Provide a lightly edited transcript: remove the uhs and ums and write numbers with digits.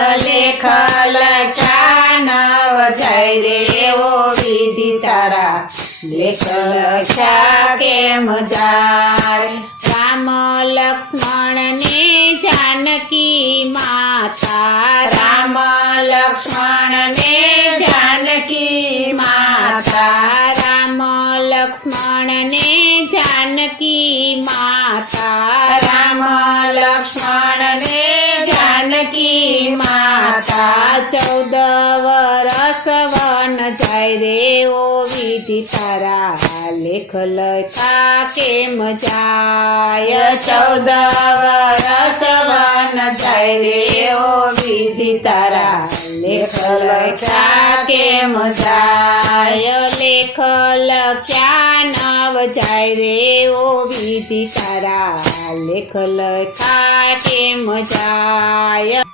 લેખ લખ્યા નવ જાય રે ઓ વિધિ તારા લેખ લખ્યા કેમ જાય રામ લક્ષ્મણ ને જાનકી માતા રામ લક્ષ્મણ ને જાનકી માતા રામ લક્ષ્મણ ને જાનકી માતા રામ લક્ષ્મણ ને જાનકી માતા 14 વરસ વન જાય રે ઓ વિધિ તારા લેખ લખ્યા કેમ જાય 14 વરસ વન જાય રે ઓ વિધિ તારા લેખ લખ્યા કેમ જાય લેખ લખ્યા નવ જાય રે ઓ વિધિ તારા લેખ લખ્યા કેમ જાય